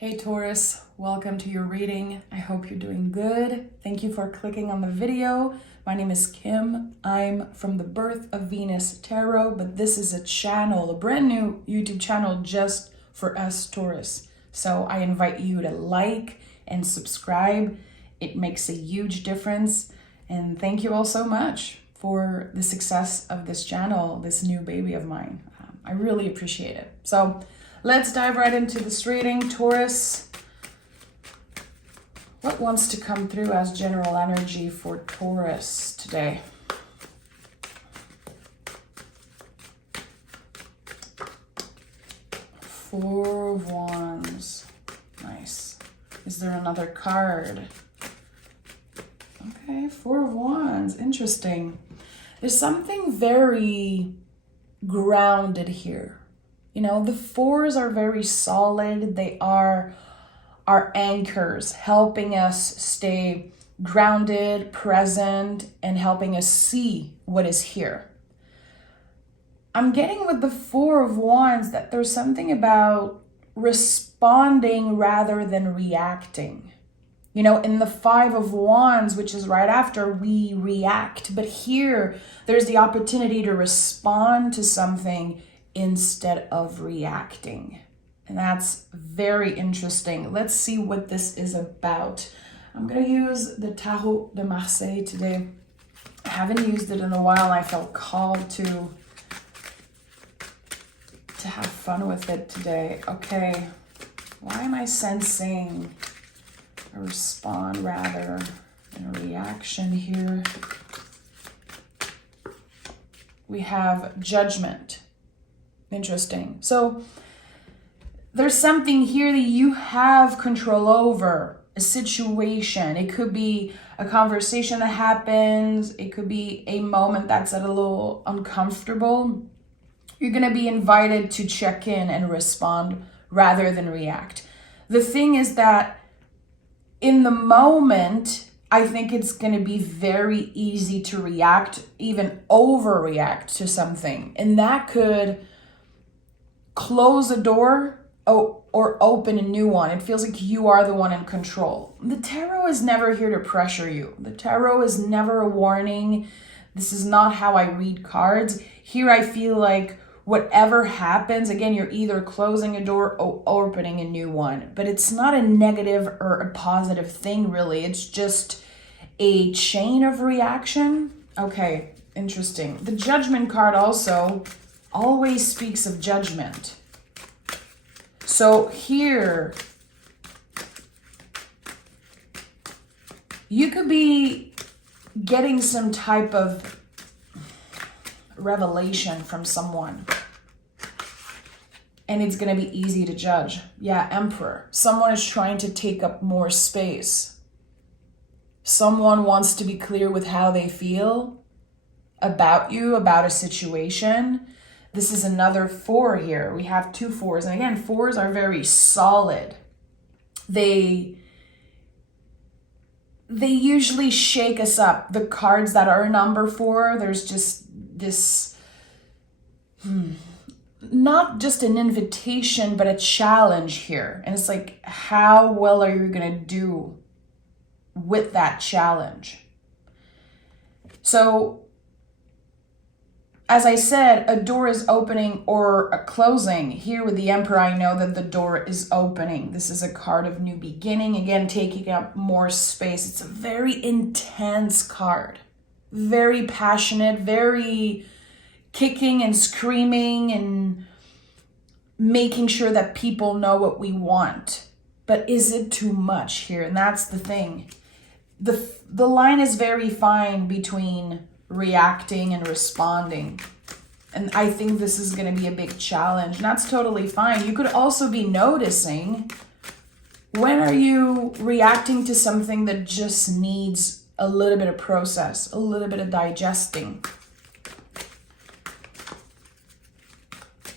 Hey Taurus, welcome to your reading. I hope you're doing good. Thank you for clicking on the video. My name is Kim. I'm from the Birth of Venus Tarot, but this is a channel, a brand new YouTube channel just for us Taurus. So I invite you to like and subscribe. It makes a huge difference. And thank you all so much for the success of this channel, this new baby of mine. I really appreciate it. So let's dive right into this reading. Taurus, what wants to come through as general energy for Taurus today? Four of Wands. Nice. Is there another card? Okay, Four of Wands. Interesting. There's something very grounded here. You know, the fours are very solid. They are our anchors, helping us stay grounded, present, and helping us see what is here. I'm getting with the Four of Wands that there's something about responding rather than reacting. You know, in the Five of Wands, which is right after, we react. But here, there's the opportunity to respond to something instead of reacting. And that's very interesting. Let's see what this is about. I'm going to use the Tarot de Marseille today. I haven't used it in a while. I felt called to have fun with it today. Okay, why am I sensing a respond rather than a reaction here? We have Judgment. Interesting. So there's something here that you have control over, a situation. It could be a conversation that happens. It could be a moment that's a little uncomfortable. You're going to be invited to check in and respond rather than react. The thing is that in the moment, I think it's going to be very easy to react, even overreact to something. And that could close a door or open a new one. It feels like you are the one in control. The tarot is never here to pressure you. The tarot is never a warning. This is not how I read cards. Here I feel like whatever happens, again, you're either closing a door or opening a new one. But it's not a negative or a positive thing, really. It's just a chain of reaction. Okay, interesting. The Judgment card also always speaks of judgment. So here, you could be getting some type of revelation from someone. And it's going to be easy to judge. Yeah, Emperor. Someone is trying to take up more space. Someone wants to be clear with how they feel about you, about a situation. This is another four here. We have two fours. And again, fours are very solid. They usually shake us up. The cards that are number four, there's just this, not just an invitation, but a challenge here. And it's like, how well are you going to do with that challenge? So, as I said, a door is opening or a closing. Here with the Emperor, I know that the door is opening. This is a card of new beginning. Again, taking up more space. It's a very intense card. Very passionate, very kicking and screaming and making sure that people know what we want. But is it too much here? And that's the thing. The line is very fine between reacting and responding. And I think this is going to be a big challenge. And that's totally fine. You could also be noticing, when are you reacting to something that just needs a little bit of process, a little bit of digesting?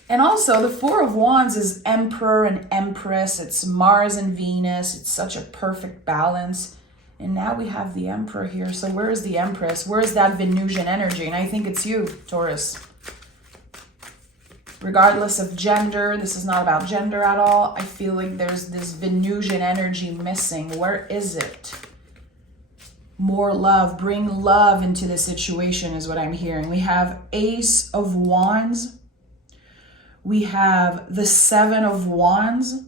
And also the Four of Wands is Emperor and Empress. It's Mars and Venus. It's such a perfect balance. And now we have the Emperor here. So where is the Empress? Where is that Venusian energy? And I think it's you, Taurus. regardless of gender. This is not about gender at all. I feel like there's this Venusian energy missing. Where is it? More love. Bring love into the situation is what I'm hearing. We have Ace of Wands. We have the Seven of Wands.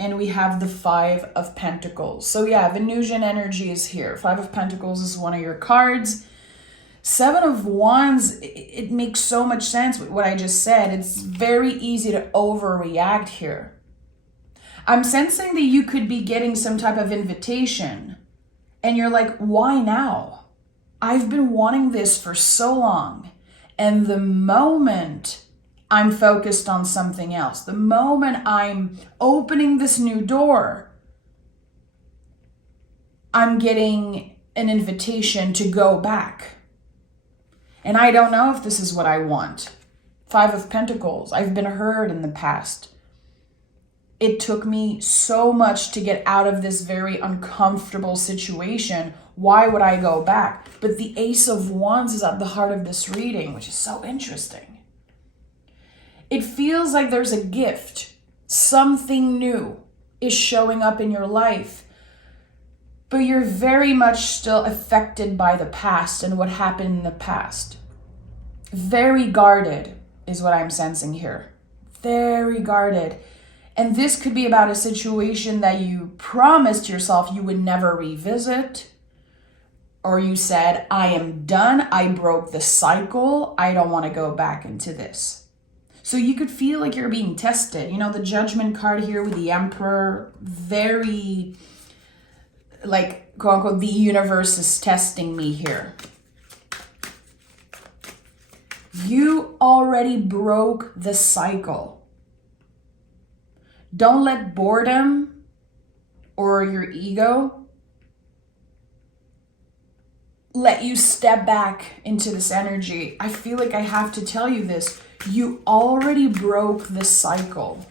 And we have the Five of Pentacles. So yeah, Venusian energy is here. Five of Pentacles is one of your cards. Seven of Wands, it makes so much sense with what I just said. It's very easy to overreact here. I'm sensing that you could be getting some type of invitation. And you're like, why now? I've been wanting this for so long. And the moment I'm focused on something else, the moment I'm opening this new door, I'm getting an invitation to go back. And I don't know if this is what I want. Five of Pentacles. I've been hurt in the past. It took me so much to get out of this very uncomfortable situation. Why would I go back? But the Ace of Wands is at the heart of this reading, which is so interesting. It feels like there's a gift. Something new is showing up in your life. But you're very much still affected by the past and what happened in the past. Very guarded is what I'm sensing here. Very guarded. And this could be about a situation that you promised yourself you would never revisit. Or you said, I am done. I broke the cycle. I don't want to go back into this. So you could feel like you're being tested. You know, the Judgment card here with the Emperor, very, like, quote unquote, the universe is testing me here. You already broke the cycle. Don't let boredom or your ego let you step back into this energy. I feel like I have to tell you this. You already broke the cycle.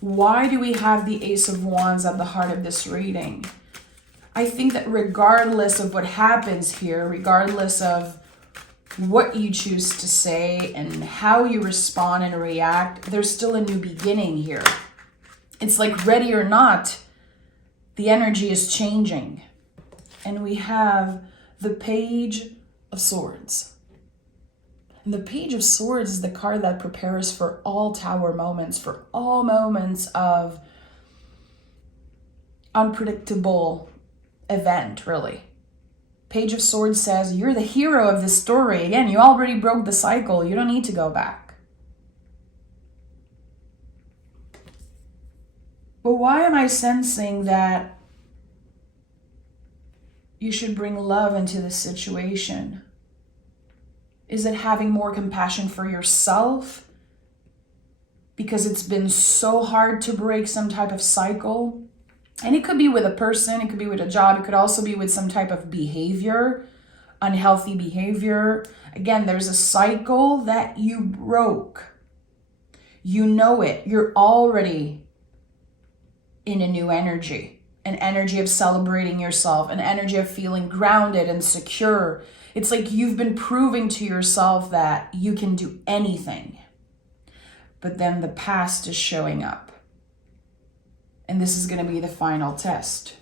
Why do we have the Ace of Wands at the heart of this reading? I think that regardless of what happens here, regardless of what you choose to say and how you respond and react, there's still a new beginning here. It's like ready or not, the energy is changing. And we have the Page of Swords. And the Page of Swords is the card that prepares for all Tower moments, for all moments of unpredictable event, really. Page of Swords says, you're the hero of this story. Again, you already broke the cycle. You don't need to go back. But why am I sensing that you should bring love into this situation? Is it having more compassion for yourself? Because it's been so hard to break some type of cycle. And it could be with a person, it could be with a job, it could also be with some type of behavior, unhealthy behavior. Again, there's a cycle that you broke. You know it. You're already in a new energy, an energy of celebrating yourself, an energy of feeling grounded and secure. It's like you've been proving to yourself that you can do anything. But then the past is showing up. And this is going to be the final test.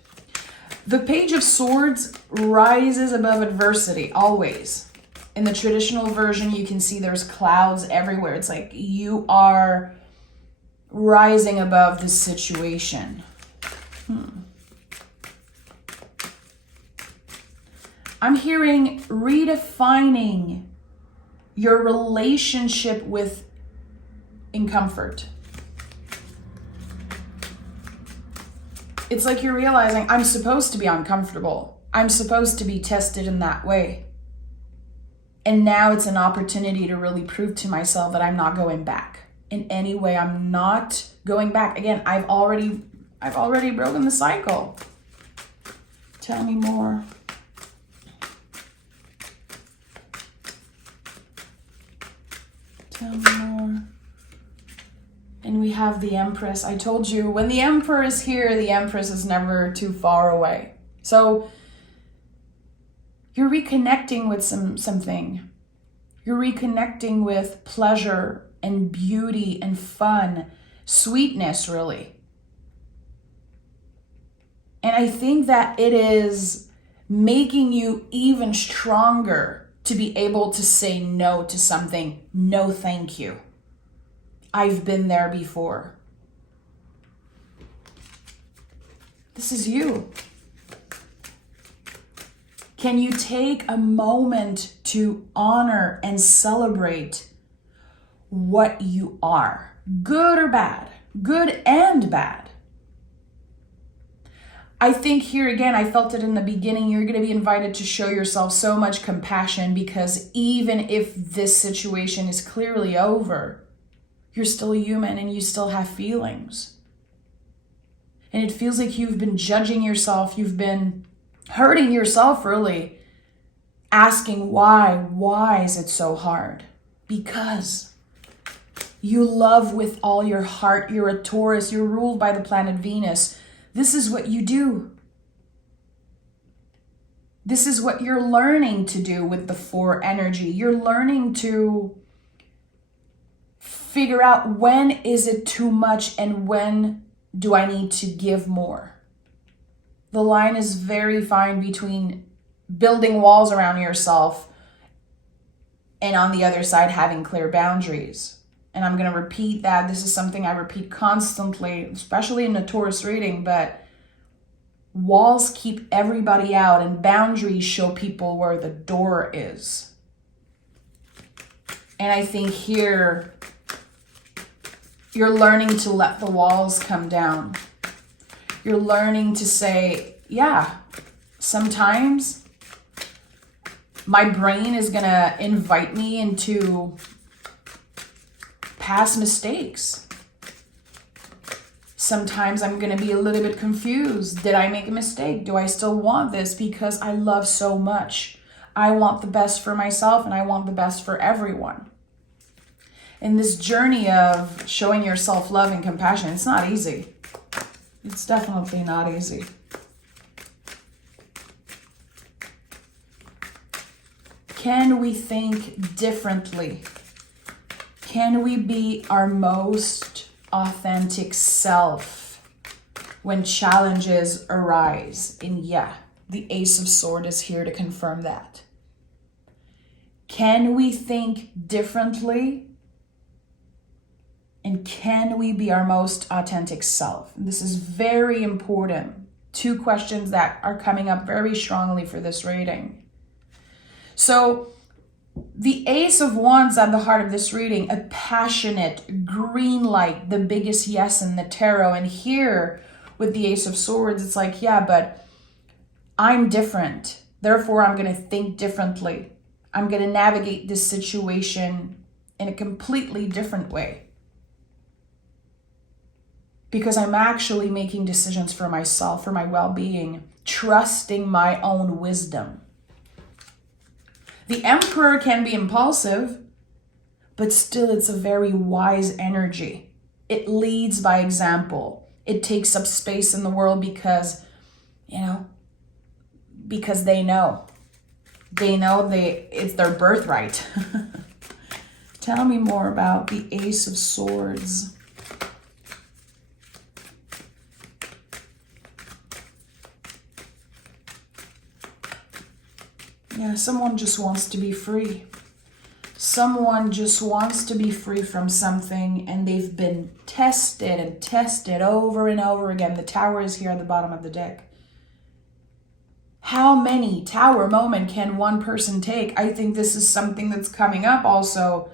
The Page of Swords rises above adversity, always. In the traditional version, you can see there's clouds everywhere. It's like you are rising above this situation. I'm hearing redefining your relationship with discomfort. It's like you're realizing I'm supposed to be uncomfortable. I'm supposed to be tested in that way. And now it's an opportunity to really prove to myself that I'm not going back. In any way, I'm not going back. Again, I've already broken the cycle. Tell me more. Tell me more. And we have the Empress. I told you, when the Emperor is here, the Empress is never too far away. So you're reconnecting with something. You're reconnecting with pleasure and beauty and fun, sweetness, really. And I think that it is making you even stronger to be able to say no to something. No, thank you. I've been there before. This is you. Can you take a moment to honor and celebrate what you are? Good or bad? Good and bad. I think here again, I felt it in the beginning, you're going to be invited to show yourself so much compassion, because even if this situation is clearly over, you're still human and you still have feelings. And it feels like you've been judging yourself, you've been hurting yourself, really, asking why is it so hard? Because you love with all your heart. You're a Taurus, you're ruled by the planet Venus. This is what you do. This is what you're learning to do with the 4 energy. You're learning to figure out, when is it too much and when do I need to give more? The line is very fine between building walls around yourself and on the other side having clear boundaries. And I'm going to repeat that. This is something I repeat constantly, especially in a Taurus reading, but walls keep everybody out and boundaries show people where the door is. And I think here you're learning to let the walls come down. You're learning to say, yeah, sometimes my brain is going to invite me into past mistakes. Sometimes I'm going to be a little bit confused. Did I make a mistake? Do I still want this? Because I love so much. I want the best for myself and I want the best for everyone. In this journey of showing yourself love and compassion, it's not easy. It's definitely not easy. Can we think differently? Can we be our most authentic self when challenges arise? And yeah, the Ace of Swords is here to confirm that. Can we think differently? And can we be our most authentic self? This is very important. 2 questions that are coming up very strongly for this reading. So the Ace of Wands at the heart of this reading, a passionate green light, the biggest yes in the tarot. And here with the Ace of Swords, it's like, yeah, but I'm different. Therefore, I'm going to think differently. I'm going to navigate this situation in a completely different way. Because I'm actually making decisions for myself, for my well-being, trusting my own wisdom. The Emperor can be impulsive, but still it's a very wise energy. It leads by example. It takes up space in the world because, because they know. They know it's their birthright. Tell me more about the Ace of Swords. Yeah, someone just wants to be free. Someone just wants to be free from something, and they've been tested and tested over and over again. The Tower is here at the bottom of the deck. How many Tower moments can one person take? I think this is something that's coming up also.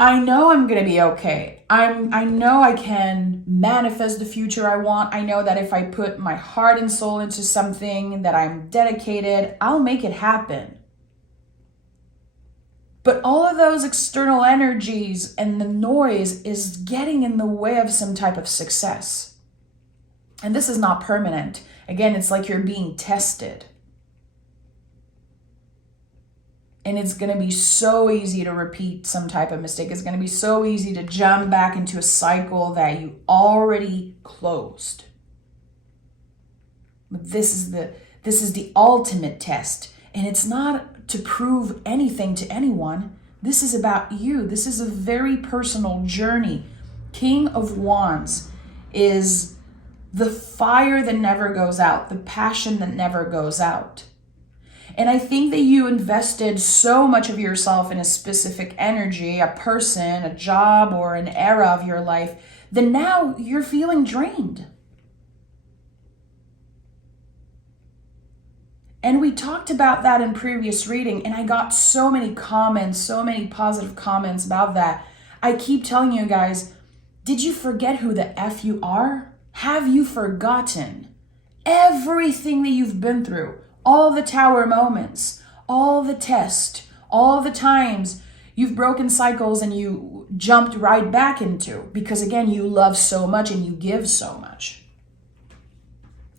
I know I'm going to be okay. I know I can manifest the future I want. I know that if I put my heart and soul into something, that I'm dedicated, I'll make it happen. But all of those external energies and the noise is getting in the way of some type of success. And this is not permanent. Again, it's like you're being tested. And it's going to be so easy to repeat some type of mistake. It's going to be so easy to jump back into a cycle that you already closed. But this is the ultimate test. And it's not to prove anything to anyone. This is about you. This is a very personal journey. King of Wands is the fire that never goes out, the passion that never goes out. And I think that you invested so much of yourself in a specific energy, a person, a job, or an era of your life, that now you're feeling drained. And we talked about that in previous reading, and I got so many comments, so many positive comments about that. I keep telling you guys, did you forget who the F you are? Have you forgotten everything that you've been through? All the tower moments, all the tests, all the times you've broken cycles and you jumped right back into, because again, you love so much and you give so much.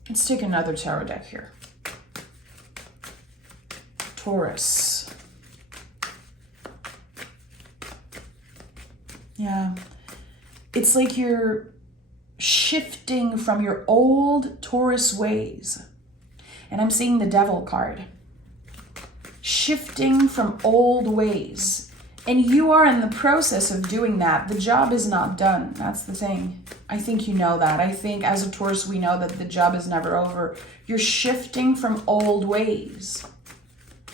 Let's take another tarot deck here. Taurus. Yeah. It's like you're shifting from your old Taurus ways. And I'm seeing the Devil card. Shifting from old ways. And you are in the process of doing that. The job is not done. That's the thing. I think you know that. I think as a Taurus, we know that the job is never over. You're shifting from old ways.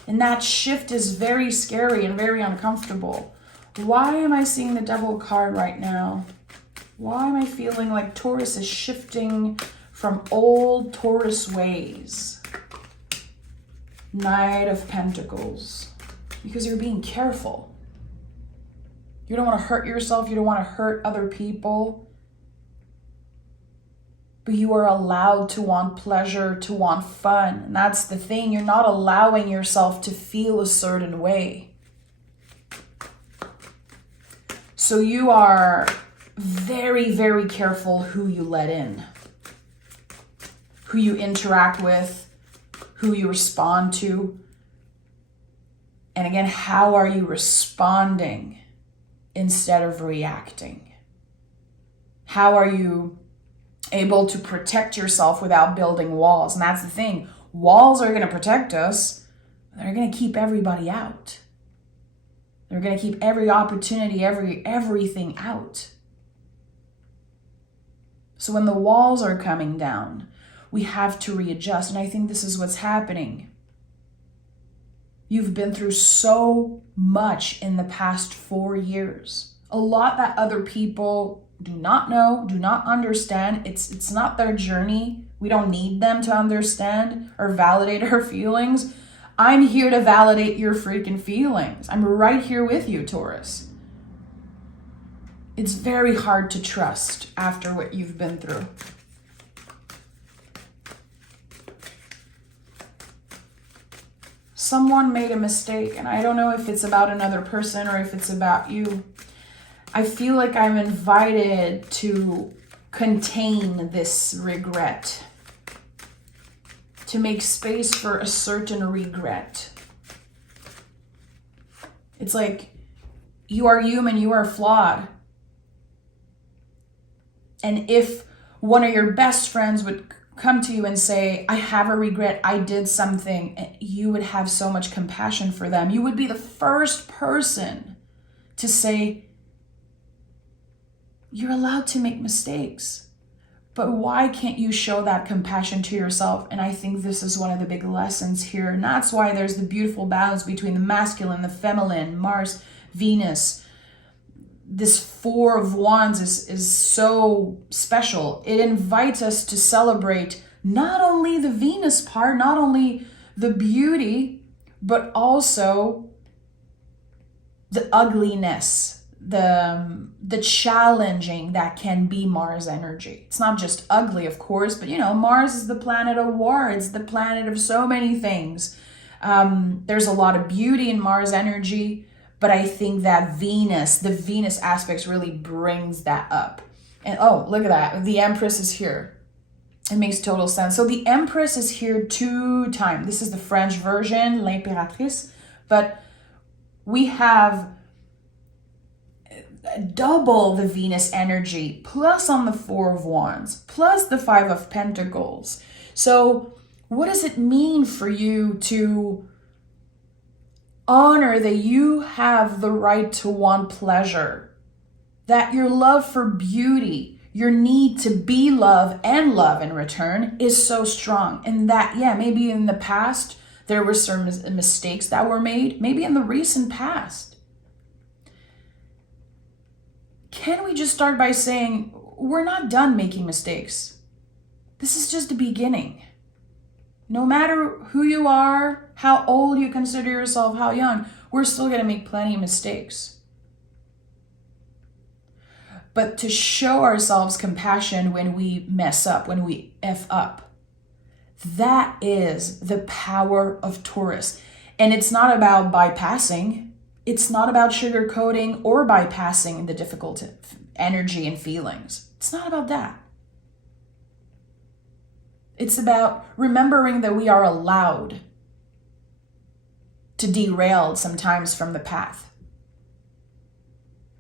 And that shift is very scary and very uncomfortable. Why am I seeing the Devil card right now? Why am I feeling like Taurus is shifting from old Taurus ways? Knight of Pentacles. Because you're being careful. You don't want to hurt yourself. You don't want to hurt other people. But you are allowed to want pleasure, to want fun. And that's the thing. You're not allowing yourself to feel a certain way. So you are very, very careful who you let in. Who you interact with. Who you respond to. And again, how are you responding instead of reacting? How are you able to protect yourself without building walls? And that's the thing. Walls are going to protect us. They're going to keep everybody out. They're going to keep every opportunity, everything out. So when the walls are coming down, we have to readjust. And I think this is what's happening. You've been through so much in the past 4 years. A lot that other people do not know, do not understand. It's not their journey. We don't need them to understand or validate our feelings. I'm here to validate your freaking feelings. I'm right here with you, Taurus. It's very hard to trust after what you've been through. Someone made a mistake, and I don't know if it's about another person or if it's about you. I feel like I'm invited to contain this regret, to make space for a certain regret. It's like you are human, you are flawed. And if one of your best friends would come to you and say, I have a regret, I did something, you would have so much compassion for them. You would be the first person to say, you're allowed to make mistakes, but why can't you show that compassion to yourself? And I think this is one of the big lessons here. And that's why there's the beautiful balance between the masculine, the feminine, Mars, Venus. This Four of Wands is so special. It invites us to celebrate not only the Venus part, not only the beauty, but also the ugliness, the challenging that can be Mars energy. It's not just ugly, of course, but Mars is the planet of war. It's the planet of so many things. There's a lot of beauty in Mars energy. But I think that the Venus aspects really brings that up. And oh, look at that. The Empress is here. It makes total sense. So the Empress is here 2 times. This is the French version, l'Impératrice. But we have double the Venus energy, plus on the Four of Wands, plus the Five of Pentacles. So what does it mean for you to Honor that you have the right to want pleasure, that your love for beauty, your need to be love and love in return is so strong. And that, yeah, maybe in the past, there were some mistakes that were made, maybe in the recent past. Can we just start by saying, we're not done making mistakes. This is just the beginning. No matter who you are, how old you consider yourself, how young, we're still going to make plenty of mistakes. But to show ourselves compassion when we mess up, when we F up, that is the power of Taurus. And it's not about bypassing. It's not about sugarcoating or bypassing the difficult energy and feelings. It's not about that. It's about remembering that we are allowed to derail sometimes from the path.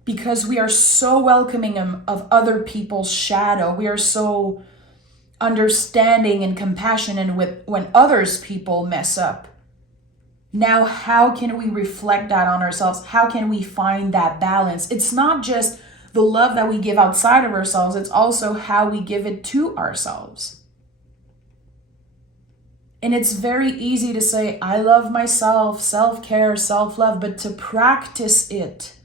Because we are so welcoming of other people's shadow. We are so understanding and compassionate with when others people mess up. Now, how can we reflect that on ourselves? How can we find that balance? It's not just the love that we give outside of ourselves. It's also how we give it to ourselves. And it's very easy to say, I love myself, self-care, self-love, but to practice it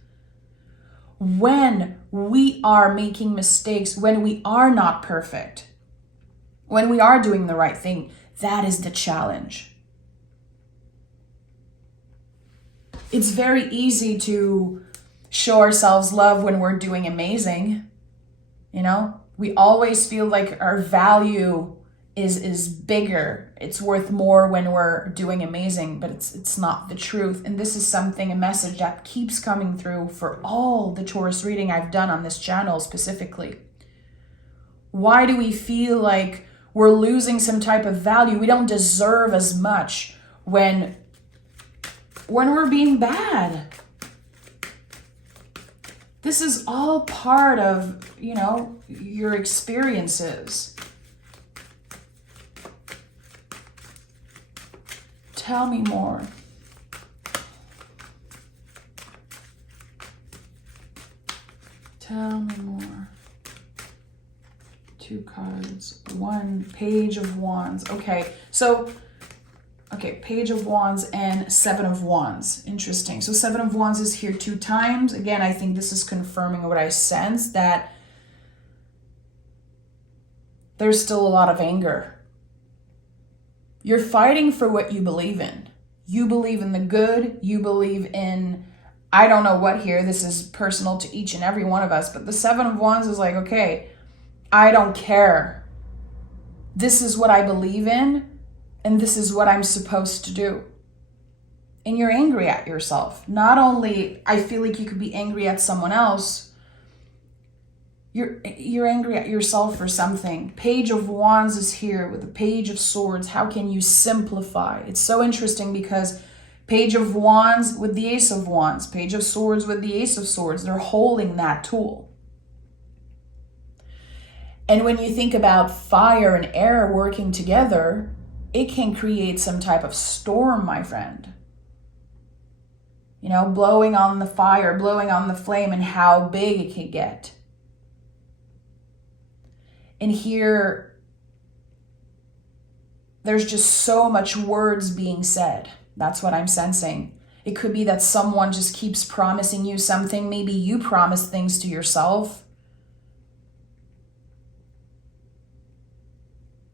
when we are making mistakes, when we are not perfect, when we are doing the right thing, that is the challenge. It's very easy to show ourselves love when we're doing amazing. You know, we always feel like our value is bigger. It's worth more when we're doing amazing, but it's not the truth. And this is something, a message that keeps coming through for all the Taurus reading I've done on this channel specifically. Why do we feel like we're losing some type of value? We don't deserve as much when we're being bad. This is all part of, your experiences. Tell me more. Tell me more. 2 cards. 1 Page of Wands. Okay, Page of Wands and 7 of Wands. Interesting. So 7 of Wands is here 2 times. Again, I think this is confirming what I sense, that there's still a lot of anger. You're fighting for what you believe in. You believe in the good. You believe in, I don't know what here. This is personal to each and every one of us. But the 7 of Wands is like, okay, I don't care. This is what I believe in, and this is what I'm supposed to do. And you're angry at yourself. Not only, I feel like you could be angry at someone else, you're angry at yourself for something. Page of Wands is here with the Page of Swords. How can you simplify? It's so interesting because Page of Wands with the Ace of Wands, Page of Swords with the Ace of Swords, they're holding that tool. And when you think about fire and air working together, it can create some type of storm, my friend. Blowing on the fire, blowing on the flame, and how big it can get. And here, there's just so much words being said. That's what I'm sensing. It could be that someone just keeps promising you something. Maybe you promise things to yourself.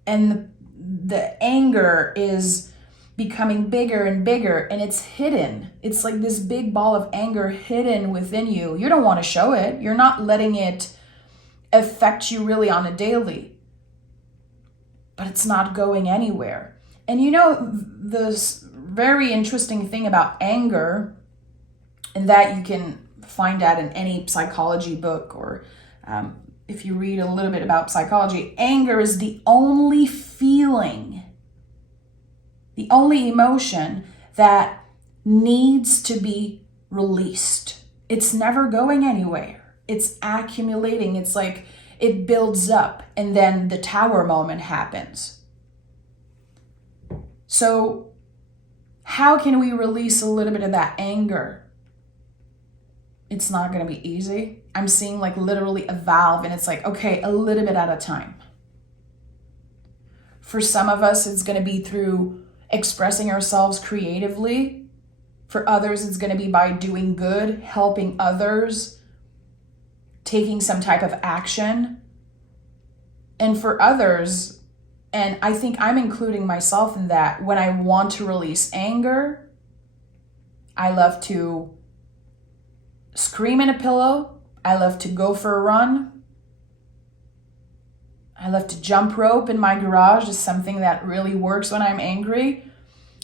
And the anger is becoming bigger and bigger, and it's hidden. It's like this big ball of anger hidden within you. You don't want to show it. You're not letting it affect you really on a daily. But it's not going anywhere. And this very interesting thing about anger, and that you can find out in any psychology book, or if you read a little bit about psychology, anger is the only feeling, the only emotion that needs to be released. It's never going anywhere. It's accumulating. It's like it builds up, and then the tower moment happens. So How can we release a little bit of that anger? It's not going to be easy. I'm seeing like literally a valve, and it's like, okay, a little bit at a time. For some of us, it's going to be through expressing ourselves creatively. For others, it's going to be by doing good, helping others, taking some type of action. And for others, and I think I'm including myself in that, when I want to release anger, I love to scream in a pillow. I love to go for a run. I love to jump rope in my garage. Is something that really works when I'm angry.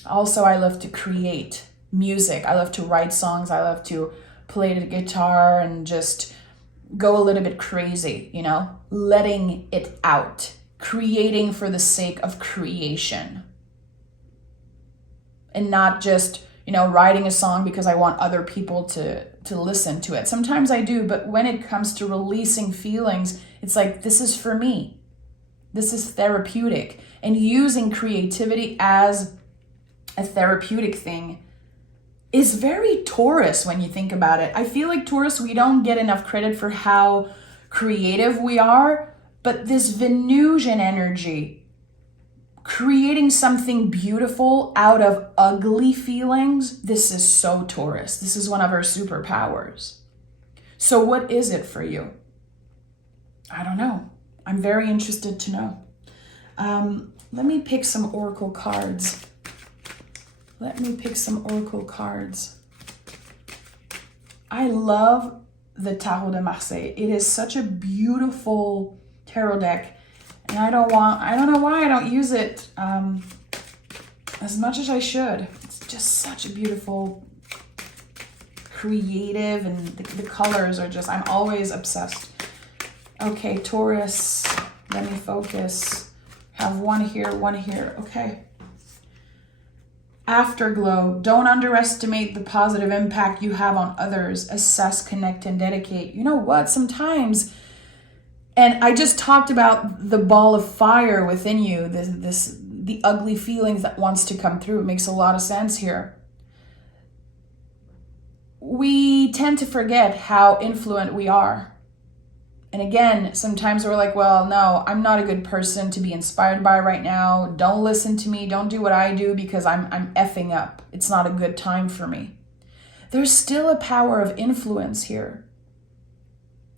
Also, I love to create music. I love to write songs. I love to play the guitar and just go a little bit crazy, you know, letting it out, creating for the sake of creation. And not just, you know, writing a song because I want other people to listen to it. Sometimes I do, but when it comes to releasing feelings, it's like, this is for me. This is therapeutic. And using creativity as a therapeutic thing is very Taurus when you think about it. I feel like Taurus, we don't get enough credit for how creative we are, but this Venusian energy, creating something beautiful out of ugly feelings, this is so Taurus. This is one of our superpowers. So what is it for you? I don't know. I'm very interested to know. Let me pick some oracle cards. I love the Tarot de Marseille. It is such a beautiful tarot deck. And I don't know why I don't use it as much as I should. It's just such a beautiful, creative, and the colors are just, I'm always obsessed. Okay, Taurus, let me focus. Have one here. Okay. Afterglow. Don't underestimate the positive impact you have on others. Assess, connect, and dedicate. You know what? Sometimes, and I just talked about the ball of fire within you, the ugly feelings that wants to come through. It makes a lot of sense here. We tend to forget how influent we are. And again, sometimes we're like, well, no, I'm not a good person to be inspired by right now. Don't listen to me. Don't do what I do because I'm effing up. It's not a good time for me. There's still a power of influence here.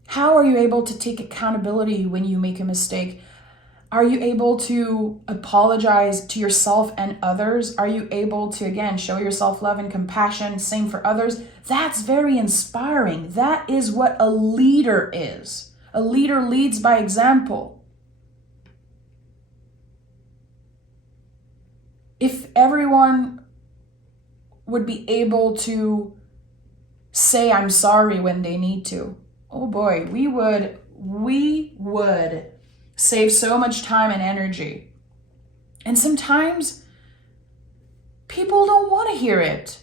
How are you able to take accountability when you make a mistake? Are you able to apologize to yourself and others? Are you able to, again, show yourself love and compassion? Same for others. That's very inspiring. That is what a leader is. A leader leads by example. If everyone would be able to say I'm sorry when they need to, oh boy, we would save so much time and energy. And sometimes people don't want to hear it.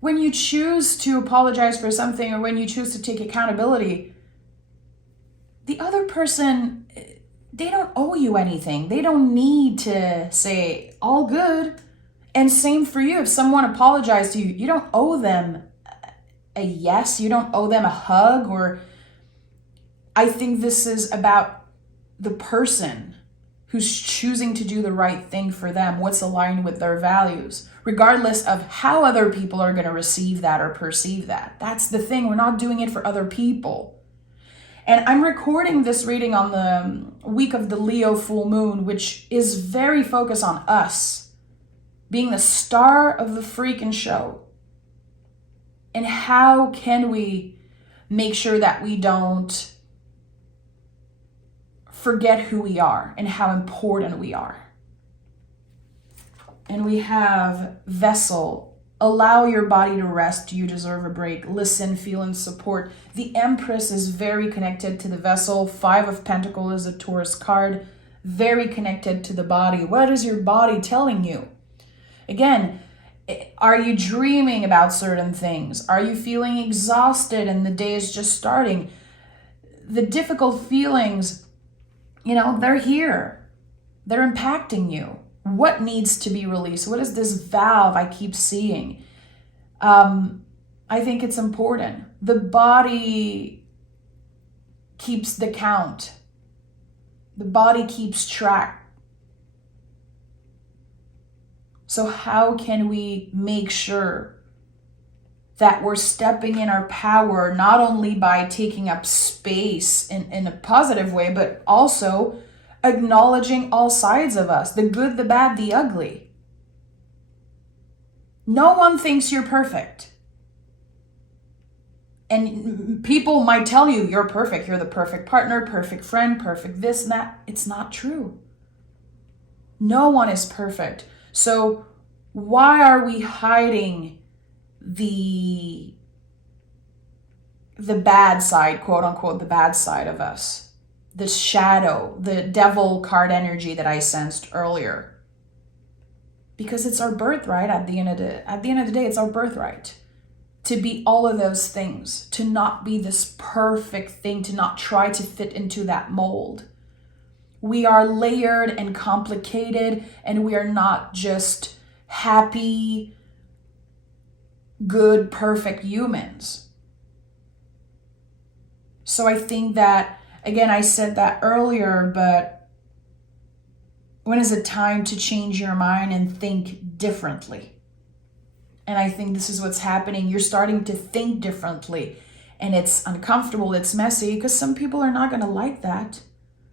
When you choose to apologize for something or when you choose to take accountability, the other person, they don't owe you anything. They don't need to say, all good. And same for you. If someone apologized to you, you don't owe them a yes. You don't owe them a hug. Or I think this is about the person who's choosing to do the right thing for them, what's aligned with their values, regardless of how other people are going to receive that or perceive that. That's the thing. We're not doing it for other people. And I'm recording this reading on the week of the Leo full moon, which is very focused on us being the star of the freaking show. And how can we make sure that we don't forget who we are and how important we are? And we have Vessel. Allow your body to rest. You deserve a break. Listen, feel, and support. The Empress is very connected to the Vessel. 5 of Pentacles is a Taurus card. Very connected to the body. What is your body telling you? Again, are you dreaming about certain things? Are you feeling exhausted and the day is just starting? The difficult feelings, they're here. They're impacting you. What needs to be released? What is this valve I keep seeing? I think it's important. The body keeps the count. The body keeps track. So how can we make sure that we're stepping in our power, not only by taking up space in a positive way, but also acknowledging all sides of us, the good, the bad, the ugly. No one thinks you're perfect. And people might tell you you're perfect, you're the perfect partner, perfect friend, perfect this and that. It's not true. No one is perfect. So why are we hiding the bad side, quote unquote, the bad side of us, the shadow, the devil card energy that I sensed earlier? Because it's our birthright. At the end of the day, it's our birthright to be all of those things, to not be this perfect thing, to not try to fit into that mold. We are layered and complicated, and we are not just happy, good, perfect humans. So I think that, again, I said that earlier, but when is it time to change your mind and think differently? And I think this is what's happening. You're starting to think differently, and it's uncomfortable, it's messy, because some people are not going to like that.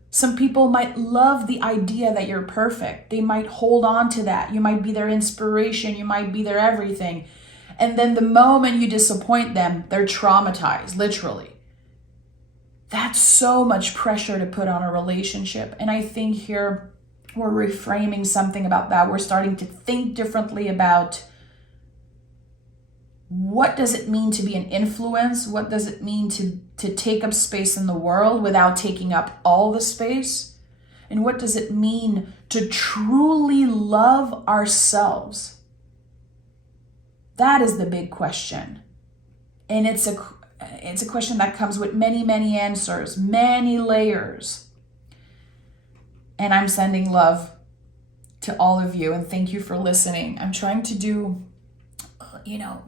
Some people might love the idea that you're perfect. They might hold on to that. You might be their inspiration. You might be their everything. And then the moment you disappoint them, they're traumatized, literally. That's so much pressure to put on a relationship. And I think here we're reframing something about that. We're starting to think differently about what does it mean to be an influence? What does it mean to take up space in the world without taking up all the space? And what does it mean to truly love ourselves? That is the big question. And it's a question that comes with many, many answers, many layers. And I'm sending love to all of you, and thank you for listening. I'm trying to do,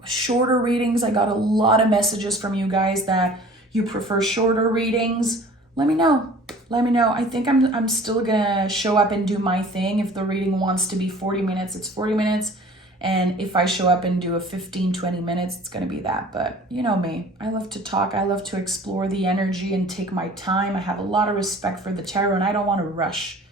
shorter readings. I got a lot of messages from you guys that you prefer shorter readings. Let me know. I think I'm still gonna show up and do my thing. If the reading wants to be 40 minutes, it's 40 minutes. And if I show up and do a 15, 20 minutes, it's going to be that. But you know me, I love to talk. I love to explore the energy and take my time. I have a lot of respect for the tarot, and I don't want to rush.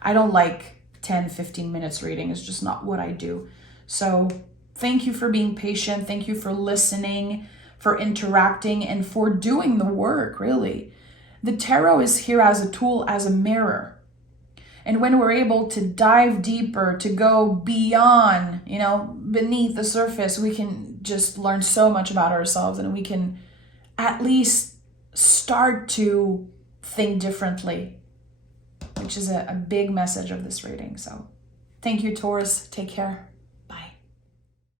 I don't like 10, 15 minutes reading. It's just not what I do. So thank you for being patient. Thank you for listening, for interacting, and for doing the work, really. The tarot is here as a tool, as a mirror. And when we're able to dive deeper, to go beyond, beneath the surface, we can just learn so much about ourselves, and we can at least start to think differently, which is a big message of this reading. So thank you, Taurus. Take care.